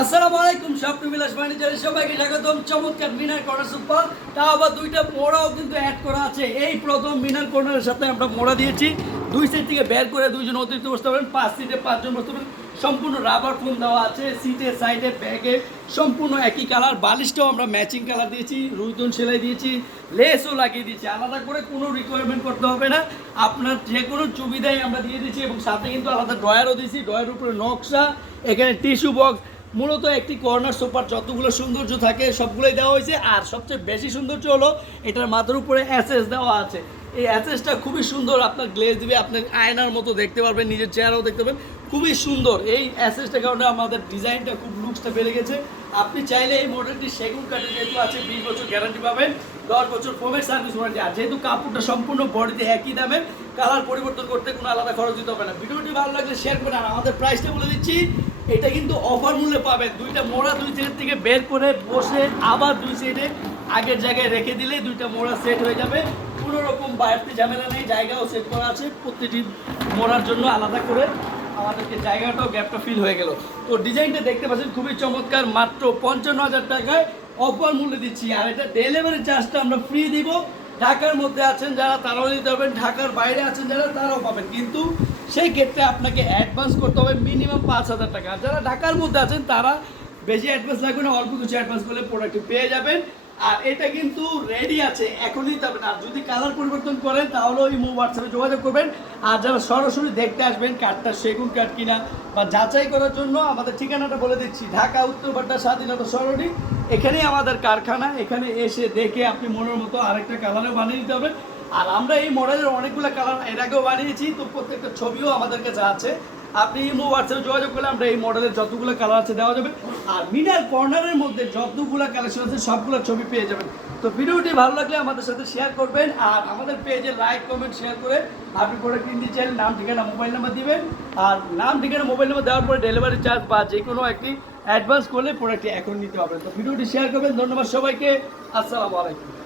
আসসালামু আলাইকুম, স্বপ্ন বিলাস বাণিজ্যের সবাইকে স্বাগতম। চমৎকার মিনার কর্নার সুপার তা আবার দুইটা মোড়াও কিন্তু অ্যাড করা আছে। এই প্রথম মিনার কর্নারের সাথে আমরা মোড়া দিয়েছি। দুই সাইড থেকে বের করে দুইজন অতিরিক্ত বসতে পারেন পাঁচ সিটে পাঁচজন বসতে পারেন সম্পূর্ণ রাবার ফোম দেওয়া আছে। সিটে সাইডে ব্যাগে সম্পূর্ণ একই কালার বালিশটাও আমরা ম্যাচিং কালার দিয়েছি। রুইতন সেলাই দিয়েছি। লেসও লাগিয়ে দিয়েছি। আলাদা করে কোনো রিকোয়ারমেন্ট করতে হবে না। আপনার যে কোনো সুবিধাই আমরা দিয়ে দিয়েছি এবং সাথে কিন্তু আলাদা ড্রয়ারও দিয়েছি। ড্রয়ারের উপরে নকশা। এখানে টিস্যু বক্স মূলত একটি কর্নার সোফার যতগুলো সৌন্দর্য থাকে সবগুলোই দেওয়া হয়েছে। আর সবচেয়ে বেশি সৌন্দর্য হলো এটার মাথার উপরে অ্যাসেস দেওয়া আছে। এই অ্যাসেসটা খুবই সুন্দর, আপনার গ্লেজ দিবে আপনার আয়নার মতো দেখতে পারবেন, নিজের চেহারাও দেখতে পাবেন খুবই সুন্দর। এই অ্যাসেসটার কারণে আমাদের ডিজাইনটা খুব লুকসটা বেড়ে গেছে। আপনি চাইলে এই মডেলটি সেগুন কাঠের যেহেতু আছে, বিশ বছর গ্যারান্টি পাবেন, দশ বছর ফোমের সার্ভিস ওয়ারেন্টি আর যেহেতু কাপড়টা সম্পূর্ণ বডিতে একই দামের কালার পরিবর্তন করতে কোনো আলাদা খরচ দিতে হবে না। ভিডিওটি ভালো লাগলে শেয়ার করবেন আর আমাদের প্রাইসটা বলে দিচ্ছি, এটা কিন্তু অফার মূল্যে পাবেন। দুইটা মোড়া দুই সাইড থেকে বের করে বসে আবার দুই সাইডে আগের জায়গায় রেখে দিলে দুইটা মোড়া সেট হয়ে যাবে। কোনো রকম বাড়তি ঝামেলা নেই, জায়গাও সেট করা আছে। প্রতিটি মোড়ার জন্য আলাদা করে আমাদেরকে জায়গাটাও গ্যাপটা ফিল হয়ে গেল। তো ডিজাইনটা দেখতে পাচ্ছেন, খুবই চমৎকার, মাত্র পঞ্চান্ন হাজার টাকায় অফার মূল্যে দিচ্ছি। আর এটা ডেলিভারি চার্জটা আমরা ফ্রি দিব। ঢাকার মধ্যে আছেন যারা, তারাও নিতে পারবেন। ঢাকার বাইরে আছেন যারা, তারাও পাবেন। কিন্তু সেই ক্ষেত্রে আপনাকে অ্যাডভান্স করতে হবে মিনিমাম পাঁচ হাজার টাকা। যারা ঢাকার মধ্যে আছেন, তারা বেশি অ্যাডভান্স লাগবে না, অল্প কিছু অ্যাডভান্স করলে প্রোডাক্ট পেয়ে যাবেন। আর এটা কিন্তু রেডি আছে, এখনই তবে আর যদি কালার পরিবর্তন করেন, তাহলে ওই মো হোয়াটসঅ্যাপে যোগাযোগ করবেন। আর যারা সরাসরি দেখতে আসবেন কাঠটা সেগুন কাঠ কিনা বা যাচাই করার জন্য, আমাদের ঠিকানাটা বলে দিচ্ছি, ঢাকা উত্তরপাড্ডা স্বাধীনতা সরণি। এখানেই আমাদের কারখানা, এখানে এসে দেখে আপনি মনের মতো আরেকটা কালারও বানিয়ে দিতে হবে আর আমরা এই মডেলের অনেকগুলো কালারের আগেও বানিয়েছি, তো প্রত্যেকটা ছবিও আমাদের কাছে আছে আপনি ইমো হোয়াটসঅ্যাপে যোগাযোগ করলে আমরা এই মডেলের যতগুলো কালার আছে দেওয়া যাবে। আর মিনার কর্নারের মধ্যে যতগুলো কালেকশন আছে, সবগুলো ছবি পেয়ে যাবেন। তো ভিডিওটি ভালো লাগলে আমাদের সাথে শেয়ার করবেন আর আমাদের পেজে লাইক কমেন্ট শেয়ার করে আপনি প্রোডাক্ট কিনতে চাইলে নাম, ঠিকানা মোবাইল নাম্বার দিবেন। আর নাম, ঠিকানা মোবাইল নাম্বার দেওয়ার পরে ডেলিভারি চার্জ বা যে কোনো একটি অ্যাডভান্স করলে প্রোডাক্টটি এখন নিতে হবে। তো ভিডিওটি শেয়ার করবেন। ধন্যবাদ সবাইকে। আসসালামু আলাইকুম।